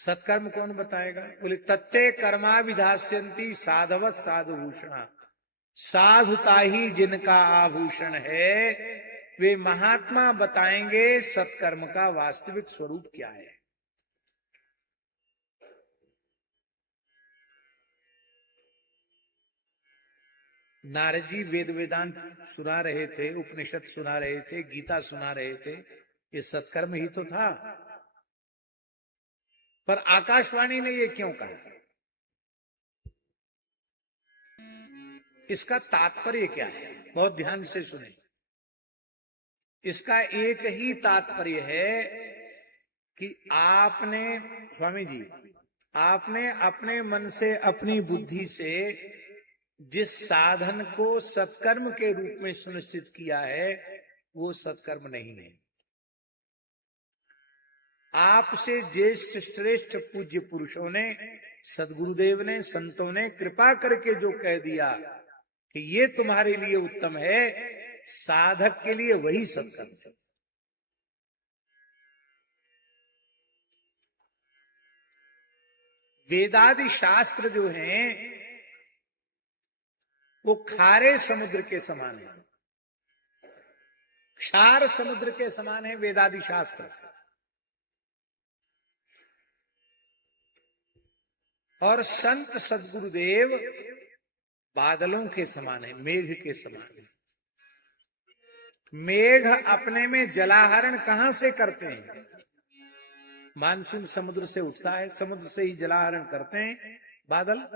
सत्कर्म कौन बताएगा? बोले तत्ते कर्मा विधास्यन्ति साधवत साधुभूषणा, साधुता ही जिनका आभूषण है, वे महात्मा बताएंगे सत्कर्म का वास्तविक स्वरूप क्या है। नारद जी वेद वेदांत सुना रहे थे, उपनिषद सुना रहे थे, गीता सुना रहे थे, ये सत्कर्म ही तो था। पर आकाशवाणी ने ये क्यों कहा? इसका तात्पर्य क्या है? बहुत ध्यान से सुने। इसका एक ही तात्पर्य है कि आपने, स्वामी जी, आपने अपने मन से, अपनी बुद्धि से जिस साधन को सत्कर्म के रूप में सुनिश्चित किया है, वो सत्कर्म नहीं है। आपसे ज्येष्ठ श्रेष्ठ पूज्य पुरुषों ने, सदगुरुदेव ने, संतों ने कृपा करके जो कह दिया कि ये तुम्हारे लिए उत्तम है, साधक के लिए वही सत्कर्म है। वेदादि शास्त्र जो हैं वो खारे समुद्र के समान है, क्षार समुद्र के समान है वेदादि शास्त्र। और संत सदगुरुदेव बादलों के समान है, मेघ के समान है। मेघ अपने में जलाहरण कहां से करते हैं? मानसून समुद्र से उठता है, समुद्र से ही जलाहरण करते हैं बादल।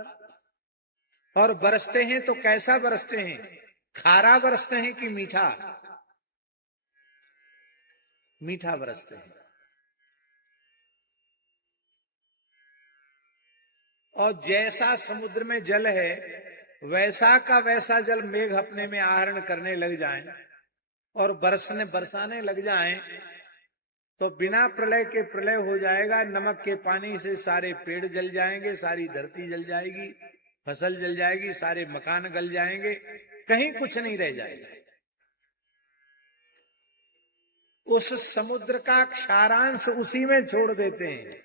और बरसते हैं तो कैसा बरसते हैं? खारा बरसते हैं कि मीठा? मीठा बरसते हैं। और जैसा समुद्र में जल है, वैसा का वैसा जल मेघ अपने में आहरण करने लग जाएं और बरसाने लग जाएं, तो बिना प्रलय के प्रलय हो जाएगा। नमक के पानी से सारे पेड़ जल जाएंगे, सारी धरती जल जाएगी, फसल जल जाएगी, सारे मकान गल जाएंगे, कहीं कुछ नहीं रह जाएगा। उस समुद्र का क्षारांश उसी में छोड़ देते हैं,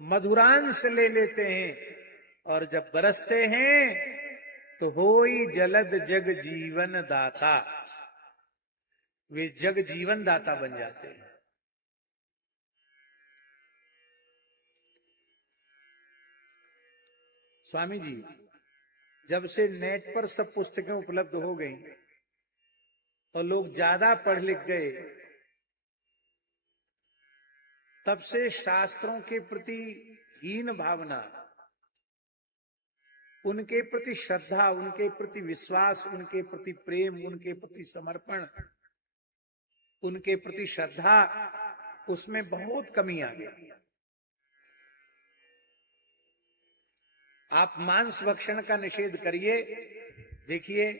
मधुरांश ले लेते हैं, और जब बरसते हैं तो होई जलद जग जीवन दाता, वे जग जीवन दाता बन जाते हैं। स्वामी जी, जब से नेट पर सब पुस्तकें उपलब्ध हो गई और लोग ज्यादा पढ़ लिख गए, तब से शास्त्रों के प्रति हीन भावना, उनके प्रति श्रद्धा, उनके प्रति विश्वास, उनके प्रति प्रेम, उनके प्रति समर्पण, उनके प्रति श्रद्धा, उसमें बहुत कमी आ गई। आप मांस भक्षण का निषेध करिए, देखिए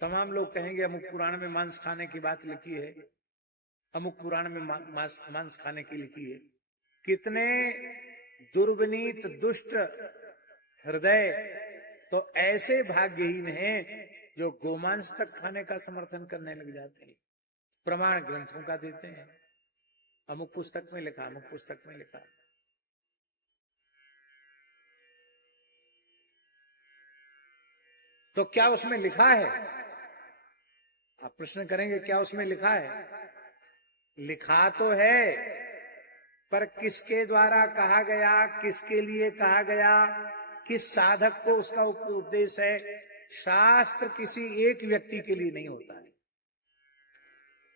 तमाम लोग कहेंगे अमुक पुराण में मांस खाने की बात लिखी है, अमुक पुराण में मांस खाने की लिखी है। कितने दुर्विनीत दुष्ट हृदय तो ऐसे भाग्यहीन हैं जो गोमांस तक खाने का समर्थन करने लग जाते हैं, प्रमाण ग्रंथों का देते हैं, अमुक पुस्तक में लिखा, अमुक पुस्तक में लिखा। तो क्या उसमें लिखा है? आप प्रश्न करेंगे क्या उसमें लिखा है? लिखा तो है, पर किसके द्वारा कहा गया, किसके लिए कहा गया, किस साधक को उसका उपदेश है? शास्त्र किसी एक व्यक्ति के लिए नहीं होता है।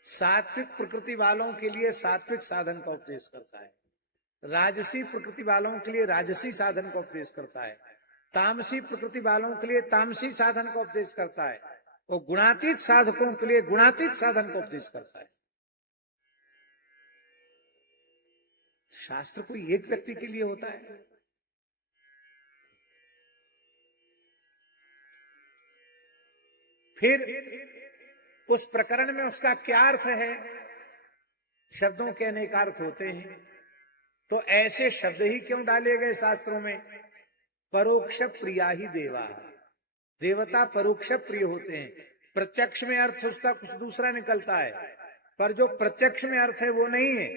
सात्विक प्रकृति वालों के लिए सात्विक साधन का उपदेश करता है, राजसी प्रकृति वालों के लिए राजसी साधन का उपदेश करता है, तामसी प्रकृति वालों के लिए तामसी साधन का उपदेश करता है, और गुणातीत साधकों के लिए गुणातीत साधन का उपदेश करता है। शास्त्र कोई एक व्यक्ति के लिए होता है? फिर उस प्रकरण में उसका क्या अर्थ है? शब्दों के अनेक अर्थ होते हैं, तो ऐसे शब्द ही क्यों डाले गए शास्त्रों में? परोक्ष प्रिया ही देवा, देवता परोक्ष प्रिय होते हैं। प्रत्यक्ष में अर्थ उसका कुछ दूसरा निकलता है, पर जो प्रत्यक्ष में अर्थ है वो नहीं है।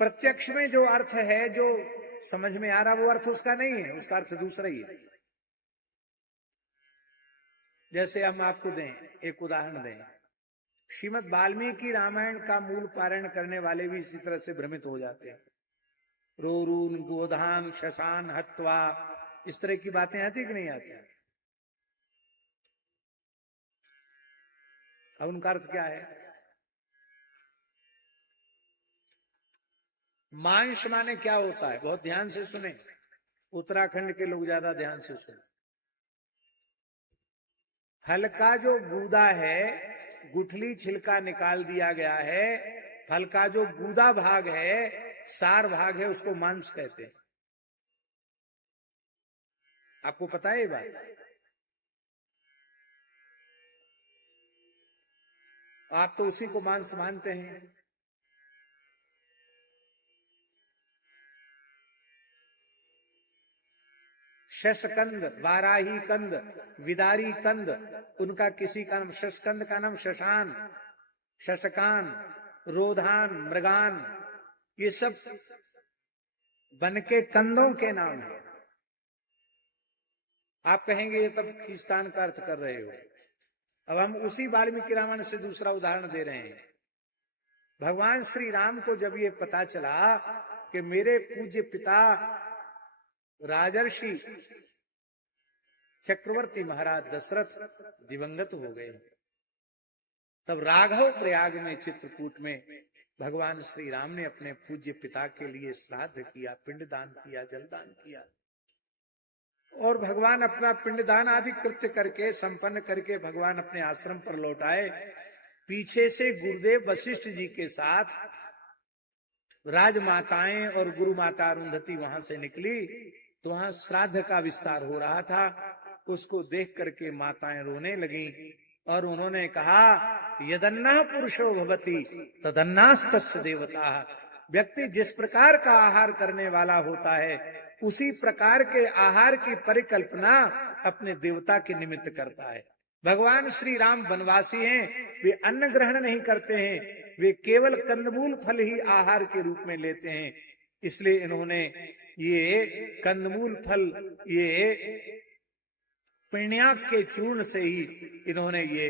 प्रत्यक्ष में जो अर्थ है, जो समझ में आ रहा, वो अर्थ उसका नहीं है, उसका अर्थ दूसरा ही है। जैसे हम आपको दें एक उदाहरण दें, श्रीमद् वाल्मीकि रामायण का मूल पारायण करने वाले भी इसी तरह से भ्रमित हो जाते हैं। रोरून गोधान शशान हत्वा, इस तरह की बातें आती कि नहीं आती? अब उनका अर्थ क्या है? मांस माने क्या होता है? बहुत ध्यान से सुने, उत्तराखंड के लोग ज्यादा ध्यान से सुने। फल का जो गूदा है, गुठली छिलका निकाल दिया गया है, फल का जो गूदा भाग है, सार भाग है, उसको मांस कहते हैं। आपको पता है ये बात? आप तो उसी को मांस मानते हैं। शशकंद, वाराही कंद, विदारी कंद, उनका किसी का नाम, शशकंद का नाम शशान, शशकान, रोधान, मृगान, ये सब वन के कंदों के नाम है। आप कहेंगे ये तब खींचतान का अर्थ कर रहे हो। अब हम उसी वाल्मीकि रामायण से दूसरा उदाहरण दे रहे हैं। भगवान श्री राम को जब ये पता चला कि मेरे पूज्य पिता राजर्षि चक्रवर्ती महाराज दशरथ दिवंगत हो गए, तब राघव प्रयाग में चित्रकूट में भगवान श्री राम ने अपने पूज्य पिता के लिए श्राद्ध किया, पिंडदान किया, जलदान किया। और भगवान अपना पिंडदान आदि कृत्य करके संपन्न करके भगवान अपने आश्रम पर लौट आए। पीछे से गुरुदेव वशिष्ठ जी के साथ राजमाताएं और गुरु माता अरुंधति वहां से निकली, तो वहां श्राद्ध का विस्तार हो रहा था। उसको देख करके माताएं रोने लगी और उन्होंने कहा, यदन्नः पुरुषो भवति तदन्नास्तस्य देवता। व्यक्ति जिस प्रकार का आहार करने वाला होता है, उसी प्रकार के आहार की परिकल्पना अपने देवता के निमित्त करता है। भगवान श्री राम वनवासी हैं, वे अन्न ग्रहण नहीं करते हैं, वे केवल कंदमूल फल ही आहार के रूप में लेते हैं। इसलिए इन्होंने ये कंदमूल फल, ये पिण्याक के चूर्ण से ही इन्होंने ये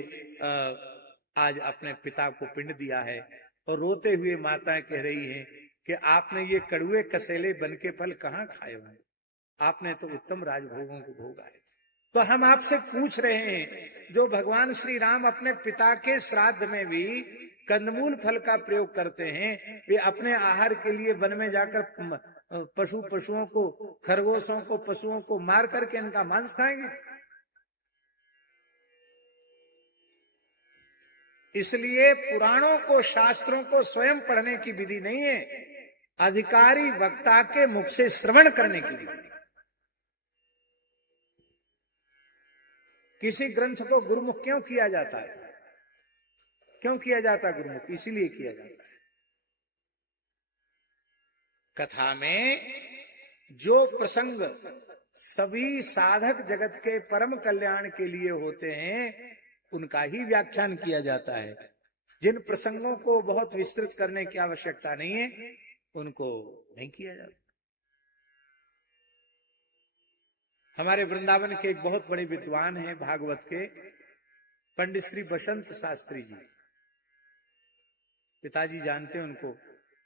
आज अपने पिता को पिंड दिया है। और रोते हुए माताएं कह रही हैं कि आपने ये कड़ुए कसेले बन के फल कहाँ खाए होंगे, आपने तो उत्तम राजभोगों को भोगा है। तो हम आपसे पूछ रहे हैं, जो भगवान श्री राम अपने पिता के श्राद्ध में भी कंदमूल फल का प्रयोग करते हैं, वे अपने आहार के लिए वन में जाकर पशुओं को, खरगोशों को, पशुओं को मार करके इनका मांस खाएंगे? इसलिए पुराणों को, शास्त्रों को स्वयं पढ़ने की विधि नहीं है, अधिकारी वक्ता के मुख से श्रवण करने की विधि। किसी ग्रंथ को गुरुमुख क्यों किया जाता है? क्यों किया जाता है गुरुमुख? इसीलिए किया जाता है, कथा में जो प्रसंग सभी साधक जगत के परम कल्याण के लिए होते हैं, उनका ही व्याख्यान किया जाता है। जिन प्रसंगों को बहुत विस्तृत करने की आवश्यकता नहीं है, उनको नहीं किया जाता। हमारे वृंदावन के एक बहुत बड़े विद्वान हैं भागवत के, पंडित श्री बसंत शास्त्री जी। पिताजी जानते हैं उनको,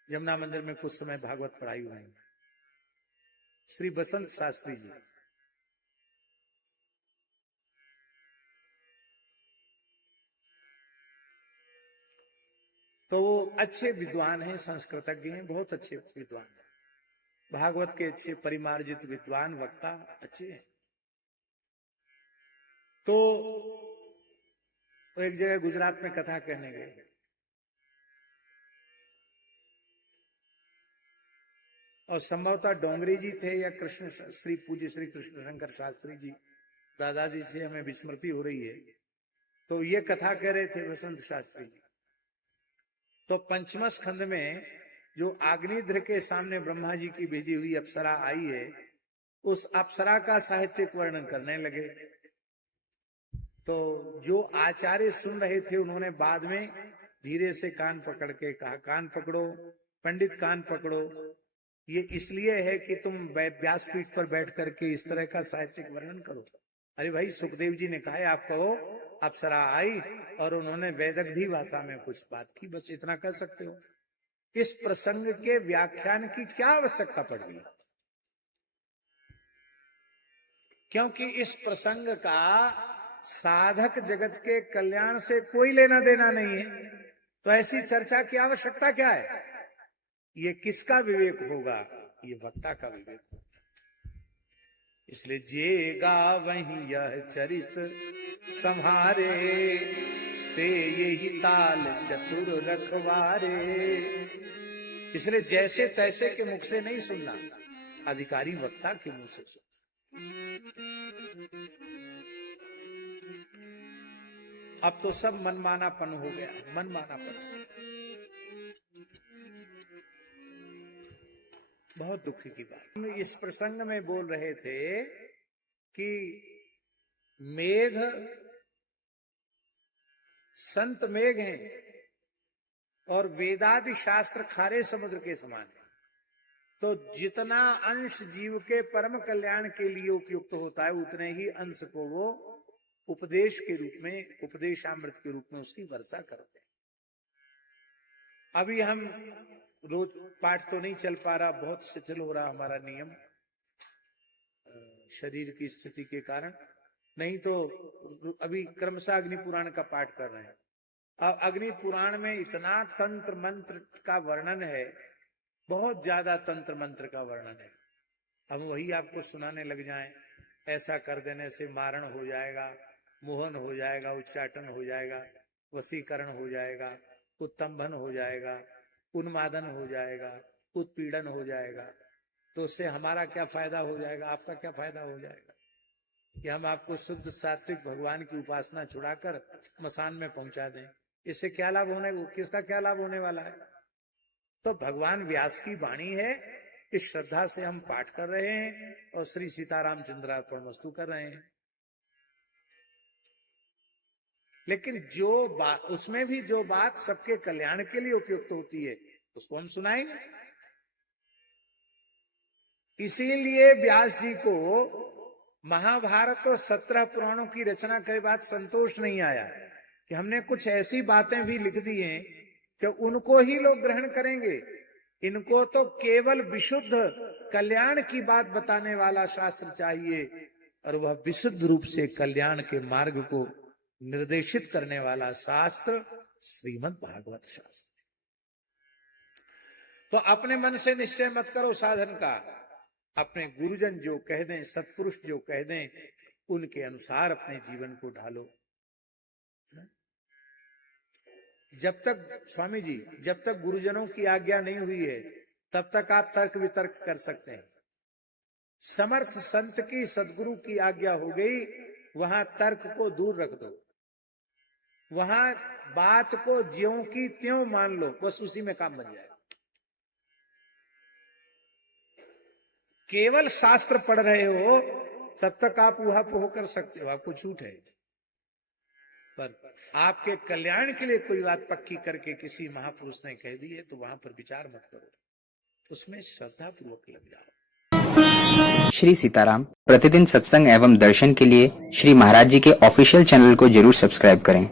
जमुना मंदिर में कुछ समय भागवत पढ़ाई हुई है। श्री बसंत शास्त्री जी तो वो अच्छे विद्वान हैं, संस्कृतज्ञ हैं, बहुत अच्छे विद्वान हैं, भागवत के अच्छे परिमार्जित विद्वान, वक्ता अच्छे हैं। तो एक जगह गुजरात में कथा कहने गए, और संभवतः डोंगरी जी थे या कृष्ण श्री पूज्य श्री कृष्ण शंकर शास्त्री जी, दादाजी से हमें विस्मृति हो रही है। तो ये कथा कह रहे थे बसंत शास्त्री जी। तो पंचम स्कंद में जो अग्निध्र के सामने ब्रह्मा जी की भेजी हुई अप्सरा आई है, उस अप्सरा का साहित्यिक वर्णन करने लगे। तो जो आचार्य सुन रहे थे, उन्होंने बाद में धीरे से कान पकड़ के कहा, कान पकड़ो, पंडित कान पकड़ो, ये इसलिए है कि तुम व्यासपीठ पर बैठ करके इस तरह का साहित्यिक वर्णन करो। अरे भाई, सुखदेव जी ने कहा है आप कहो अप्सरा आई और उन्होंने वेदग्धी भाषा में कुछ बात की, बस इतना कर सकते हो। इस प्रसंग के व्याख्यान की क्या आवश्यकता पड़ रही है? क्योंकि इस प्रसंग का साधक जगत के कल्याण से कोई लेना देना नहीं है, तो ऐसी चर्चा की आवश्यकता क्या है? ये किसका विवेक होगा? ये वक्ता का विवेक होगा। इसलिए जे गावहीं यह चरित संहारे, ते यही ताल चतुर रखवारे। इसलिए जैसे तैसे के मुख से नहीं सुनना, अधिकारी वक्ता के मुंह से सुनना। अब तो सब मनमानापन हो गया है, मनमानापन हो गया। बहुत दुख की बात। हम इस प्रसंग में बोल रहे थे कि मेघ, संत मेघ हैं और वेदादि शास्त्र खारे समुद्र के समान है। तो जितना अंश जीव के परम कल्याण के लिए उपयुक्त होता है, उतने ही अंश को वो उपदेश के रूप में, उपदेशामृत के रूप में उसकी वर्षा करते हैं। अभी हम रोज पाठ तो नहीं चल पा रहा, बहुत शिथिल हो रहा हमारा नियम शरीर की स्थिति के कारण, नहीं तो अभी क्रमशः अग्नि पुराण का पाठ कर रहे हैं। अब अग्नि पुराण में इतना तंत्र मंत्र का वर्णन है, बहुत ज्यादा तंत्र मंत्र का वर्णन है। अब वही आपको सुनाने लग जाएं, ऐसा कर देने से मारण हो जाएगा, मोहन हो जाएगा, उच्चाटन हो जाएगा, वशीकरण हो जाएगा, उत्तंभन हो जाएगा, उन्मादन हो जाएगा, उत्पीड़न हो जाएगा, तो उससे हमारा क्या फायदा हो जाएगा, आपका क्या फायदा हो जाएगा? कि हम आपको शुद्ध सात्विक भगवान की उपासना छुड़ाकर मसान में पहुंचा दें, इससे क्या लाभ होने, किसका क्या लाभ होने वाला है? तो भगवान व्यास की वाणी है, इस श्रद्धा से हम पाठ कर रहे हैं और श्री सीताराम चंद्रार्पण वस्तु कर रहे हैं। लेकिन जो बात, उसमें भी जो बात सबके कल्याण के लिए उपयुक्त होती है, उसको हम सुनाएंगे। इसीलिए व्यास जी को महाभारत और 17 पुराणों की रचना के बाद संतोष नहीं आया कि हमने कुछ ऐसी बातें भी लिख दी हैं कि उनको ही लोग ग्रहण करेंगे। इनको तो केवल विशुद्ध कल्याण की बात बताने वाला शास्त्र चाहिए, और वह विशुद्ध रूप से कल्याण के मार्ग को निर्देशित करने वाला शास्त्र श्रीमद् भागवत शास्त्र। तो अपने मन से निश्चय मत करो साधन का, अपने गुरुजन जो कह दें, सत्पुरुष जो कह दें, उनके अनुसार अपने जीवन को ढालो। जब तक स्वामी जी, जब तक गुरुजनों की आज्ञा नहीं हुई है, तब तक आप तर्क वितर्क कर सकते हैं। समर्थ संत की, सदगुरु की आज्ञा हो गई, वहां तर्क को दूर रख दो, वहां बात को ज्यों की त्यों मान लो, बस उसी में काम बन जाए। केवल शास्त्र पढ़ रहे हो तब तक आप ऊहापोह कर सकते हो, आपको छूट है, पर आपके कल्याण के लिए कोई बात पक्की करके किसी महापुरुष ने कह दी है तो वहां पर विचार मत करो, उसमें श्रद्धा पूर्वक लग जाओ। श्री सीताराम प्रतिदिन सत्संग एवं दर्शन के लिए श्री महाराज जी के ऑफिशियल चैनल को जरूर सब्सक्राइब करें।